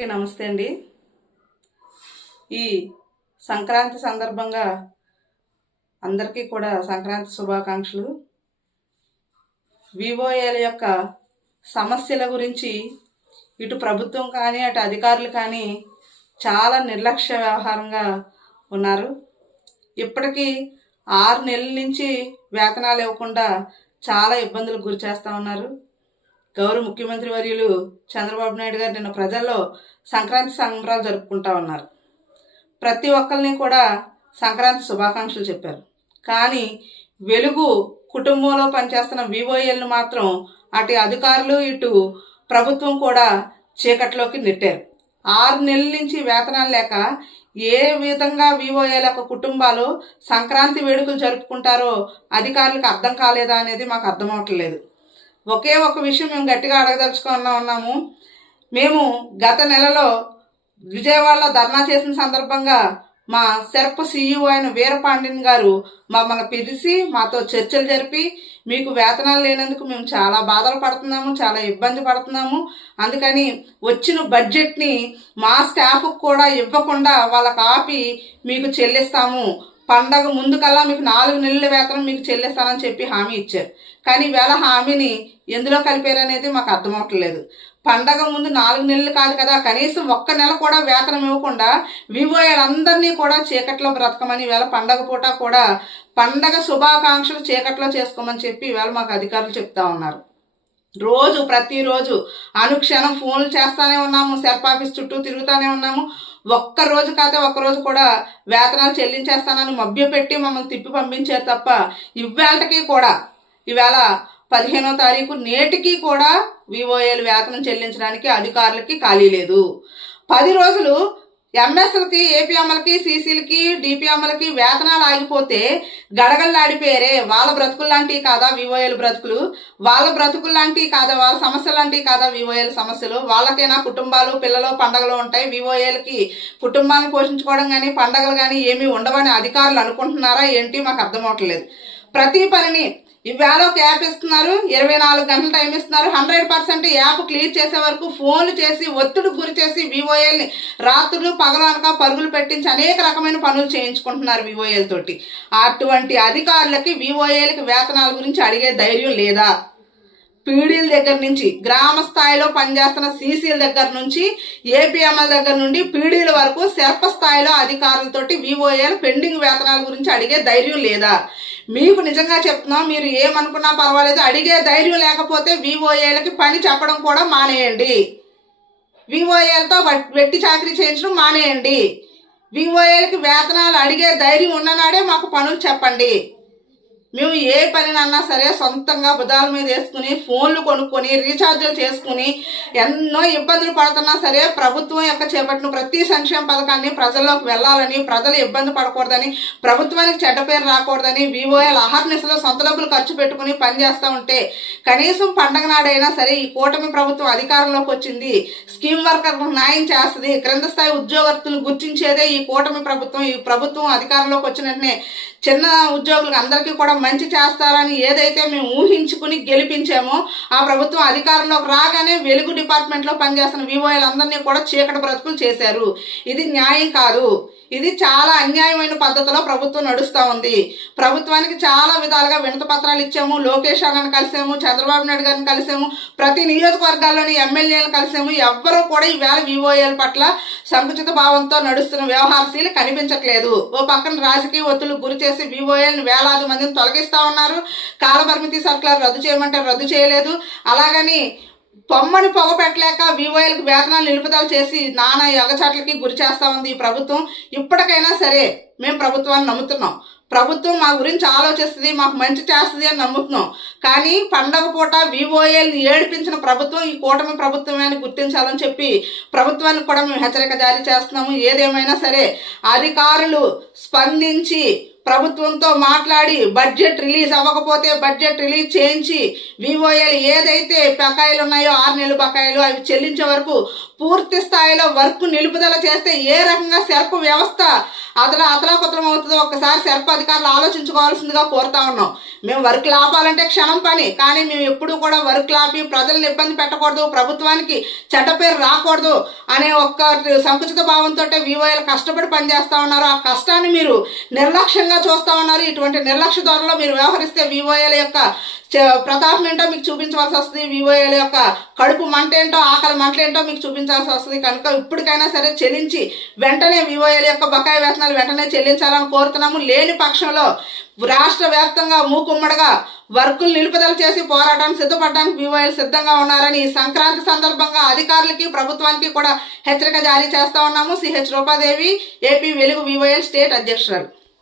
అందరికీ నమస్తే అండి. ఈ సంక్రాంతి సందర్భంగా అందరికీ కూడా సంక్రాంతి శుభాకాంక్షలు. వివోఏల యొక్క సమస్యల గురించి ఇటు ప్రభుత్వం కానీ అటు అధికారులు కానీ చాలా నిర్లక్ష్య వ్యవహారంగా ఉన్నారు. ఇప్పటికీ 6 నెలల నుంచి వేతనాలు ఇవ్వకుండా చాలా ఇబ్బందులకు గురి చేస్తూ ఉన్నారు. గౌరవ ముఖ్యమంత్రి వర్యులు చంద్రబాబు నాయుడు గారు నిన్న ప్రజల్లో సంక్రాంతి సంబరాలు జరుపుకుంటా ఉన్నారు. ప్రతి ఒక్కరిని కూడా సంక్రాంతి శుభాకాంక్షలు చెప్పారు. కానీ వెలుగు కుటుంబంలో పనిచేస్తున్న వివోఏలను మాత్రం అటు అధికారులు ఇటు ప్రభుత్వం కూడా చీకట్లోకి నెట్టారు. 6 నెలల నుంచి వేతనాలు లేక ఏ విధంగా వివోఏల యొక్క కుటుంబాలు సంక్రాంతి వేడుకలు జరుపుకుంటారో అధికారులకు అర్థం కాలేదా అనేది మాకు అర్థం అవట్లేదు. ఒకే ఒక విషయం మేము గట్టిగా ఉన్నాము. మేము గత నెలలో విజయవాడలో ధర్నా చేసిన సందర్భంగా మా సెర్ప్ సిఇఓ అయిన వీరపాండ్యన్ గారు మమ్మల్ని పిలిచి మాతో చర్చలు జరిపి మీకు వేతనాలు లేనందుకు మేము చాలా బాధలు పడుతున్నాము, చాలా ఇబ్బంది పడుతున్నాము, అందుకని వచ్చిన బడ్జెట్ని మా స్టాఫ్కి కూడా ఇవ్వకుండా వాళ్ళకి ఆపి మీకు చెల్లిస్తాము, పండగ ముందు కల్లా మీకు 4 నెలల వేతనం మీకు చెల్లిస్తానని చెప్పి హామీ ఇచ్చారు. కానీ వేళ హామీని ఎందులో కలిపారనేది మాకు అర్థమవట్లేదు. పండగ ముందు 4 నెలలు కాదు కదా, కనీసం 1 నెల కూడా వేతనం ఇవ్వకుండా వివోఏలందరినీ కూడా చీకట్లో బ్రతకమని వేళ పండగ పూట కూడా పండగ శుభాకాంక్షలు చీకట్లో చేసుకోమని చెప్పి వేళ మాకు అధికారులు చెప్తా ఉన్నారు. ప్రతిరోజు అనుక్షణం ఫోన్లు చేస్తానే ఉన్నాము, సెర్ప్ ఆఫీస్ చుట్టూ తిరుగుతానే ఉన్నాము. ఒక్కరోజు కూడా వేతనాలు చెల్లించేస్తానని మభ్యపెట్టి మమ్మల్ని తిప్పి పంపించారు తప్ప ఇవాళ 15వ తారీఖు నేటికి కూడా వివోఏలు వేతనం చెల్లించడానికి అధికారులకి ఖాళీ లేదు. 10 రోజులు ఎంఎస్లకి, ఏపీఎంలకి, సీసీలకి, డిపిఎంలకి వేతనాలు ఆగిపోతే గడగల్లాడిపోయారే. వాళ్ళ బ్రతుకులు లాంటివి కాదా వివోఏల బ్రతుకులు? వాళ్ళ బ్రతుకులు లాంటివి కాదా, వాళ్ళ సమస్యలు లాంటివి కాదా వివోఏల సమస్యలు? వాళ్ళకైనా కుటుంబాలు, పిల్లలు, పండగలు ఉంటాయి. వివోఏలకి కుటుంబాలను పోషించుకోవడం కానీ పండగలు కానీ ఏమీ ఉండవని అధికారులు అనుకుంటున్నారా ఏంటి? మాకు అర్థం అవట్లేదు. ప్రతి పనిని ఇవాళ ఒక యాప్ ఇస్తున్నారు, 24 గంటల టైం ఇస్తున్నారు. 100% యాప్ క్లియర్ చేసే వరకు ఫోన్లు చేసి ఒత్తిడి గురి చేసి వివోఏల్ని రాత్రులు పగలు అనక పరుగులు పెట్టించి అనేక రకమైన పనులు చేయించుకుంటున్నారు వివోఏలతోటి. అటువంటి అధికారులకి వివోఏలకి వేతనాల గురించి అడిగే ధైర్యం లేదా? పీడీల దగ్గర నుంచి, గ్రామ స్థాయిలో పనిచేస్తున్న సీసీల దగ్గర నుంచి, ఏపీఎంఎల్ దగ్గర నుండి పీడీల వరకు సెర్ప్ స్థాయిలో అధికారులతోటి వివోఏలు పెండింగ్ వేతనాల గురించి అడిగే ధైర్యం లేదా? మీకు నిజంగా చెప్తున్నాం, మీరు ఏమనుకున్నా పర్వాలేదు, అడిగే ధైర్యం లేకపోతే వివోఏలకి పని చెప్పడం కూడా మానేయండి. వివోఏలతో వెట్టి చాకరీ చేయించడం మానేయండి. వివోఏలకి వేతనాలు అడిగే ధైర్యం ఉన్ననాడే మాకు పనులు చెప్పండి. మేము ఏ పనినన్నా సరే సొంతంగా బుధాల మీద వేసుకుని ఫోన్లు కొనుక్కొని రీఛార్జీలు చేసుకుని ఎన్నో ఇబ్బందులు పడుతున్నా సరే ప్రభుత్వం యొక్క చేపట్టిన ప్రతి సంక్షేమ పథకాన్ని ప్రజల్లోకి వెళ్ళాలని, ప్రజలు ఇబ్బంది పడకూడదని, ప్రభుత్వానికి చెడ్డ పేరు రాకూడదని వివోఏలు అహర్నిశలో సొంత డబ్బులు ఖర్చు పెట్టుకుని పనిచేస్తూ ఉంటే కనీసం పండగ నాడైనా సరే ఈ కూటమి ప్రభుత్వం అధికారంలోకి వచ్చింది, స్కీమ్ వర్కర్లకు న్యాయం చేస్తుంది, క్రింద స్థాయి ఉద్యోగస్తులను గుర్తించేదే ఈ కూటమి ప్రభుత్వం. ఈ ప్రభుత్వం అధికారంలోకి వచ్చిన వెంటనే చిన్న ఉద్యోగులకు అందరికీ కూడా మంచి చేస్తారని ఏదైతే మేము ఊహించుకుని గెలిపించామో ఆ ప్రభుత్వం అధికారంలోకి రాగానే వెలుగు డిపార్ట్మెంట్లో పనిచేస్తున్న వివోఏలందరినీ కూడా చీకటి బ్రతుకులు చేశారు. ఇది న్యాయం కాదు. ఇది చాలా అన్యాయమైన పద్ధతిలో ప్రభుత్వం నడుస్తూ ఉంది. ప్రభుత్వానికి చాలా విధాలుగా వినతి పత్రాలు ఇచ్చాము, లోకేష్ అన్నని కలిసాము, చంద్రబాబు నాయుడు గారిని కలిసాము, ప్రతి నియోజకవర్గాల్లోని ఎమ్మెల్యేలను కలిసాము. ఎవ్వరూ కూడా ఈవేళ వివోఏల పట్ల సంకుచిత భావంతో నడుస్తున్న వ్యవహారశీలు కనిపించట్లేదు. ఓ పక్కన రాజకీయ ఒత్తిళ్లు గురి చేసి వివోఏలను వేలాది మందిని తొలగిస్తా ఉన్నారు. కాలపరిమితి సర్కులర్ రద్దు చేయమంటే రద్దు చేయలేదు. అలాగని పొమ్మని పొగ పెట్టలేక వివోఏలకు వేతనాలు నిలుపుదల చేసి నానా ఎగచాట్లకి గురి చేస్తా ఉంది ఈ ప్రభుత్వం. ఇప్పటికైనా సరే మేము ప్రభుత్వాన్ని నమ్ముతున్నాం. ప్రభుత్వం మా గురించి ఆలోచిస్తుంది, మాకు మంచి చేస్తుంది అని నమ్ముతున్నాం. కానీ పండగ పూట వివోఏల్ని ఏడిపించిన ప్రభుత్వం ఈ కూటమి ప్రభుత్వమే అని గుర్తించాలని చెప్పి ప్రభుత్వానికి కూడా మేము హెచ్చరిక జారీ చేస్తున్నాము. ఏదేమైనా సరే అధికారులు స్పందించి ప్రభుత్వంతో మాట్లాడి బడ్జెట్ రిలీజ్ అవ్వకపోతే బడ్జెట్ రిలీజ్ చేయించి వివోఏలు ఏదైతే బకాయిలు ఉన్నాయో 6 నెలల బకాయిలు అవి చెల్లించే వరకు పూర్తి స్థాయిలో వర్క్ నిలుపుదల చేస్తే ఏ రకంగా సెర్ప్ వ్యవస్థ అతలాకుతలం అవుతుందో ఒక్కసారి సెర్ప్ అధికారులు ఆలోచించుకోవాల్సిందిగా కోరుతా ఉన్నాం. మేము వర్క్ లాపాలంటే క్షణం పని, కానీ మేము ఎప్పుడూ కూడా వర్క్ లాపి ప్రజలను ఇబ్బంది పెట్టకూడదు, ప్రభుత్వానికి చెడ్డ పేరు రాకూడదు అనే ఒక్క సంకుచిత భావంతో వివోఏలు కష్టపడి పనిచేస్తా ఉన్నారు. ఆ కష్టాన్ని మీరు నిర్లక్ష్యంగా చూస్తా ఉన్నారు. ఇటువంటి నిర్లక్ష్య ధోరణిలో మీరు వ్యవహరిస్తే వివోఏల యొక్క ప్రతాపం ఏంటో మీకు చూపించవలసి వస్తుంది. వివోఏల యొక్క కడుపు మంట ఏంటో, ఆకలి మంటలేంటో మీకు చూపించాల్సి వస్తుంది. కనుక ఇప్పటికైనా సరే చెల్లించి వెంటనే వివోఏల యొక్క బకాయి వేతనాలు వెంటనే చెల్లించాలని కోరుతున్నాము. లేని పక్షంలో రాష్ట్ర వ్యాప్తంగా మూకుమ్మడిగా వర్కులు నిలుపుదల చేసి పోరాటానికి సిద్ధపడడానికి వివోఏలు సిద్ధంగా ఉన్నారని ఈ సంక్రాంతి సందర్భంగా అధికారులకి ప్రభుత్వానికి కూడా హెచ్చరిక జారీ చేస్తా ఉన్నాము. సిహెచ్ రూపాదేవి, ఏపీ వెలుగు వివోఏల్ స్టేట్ అధ్యక్షురాలు.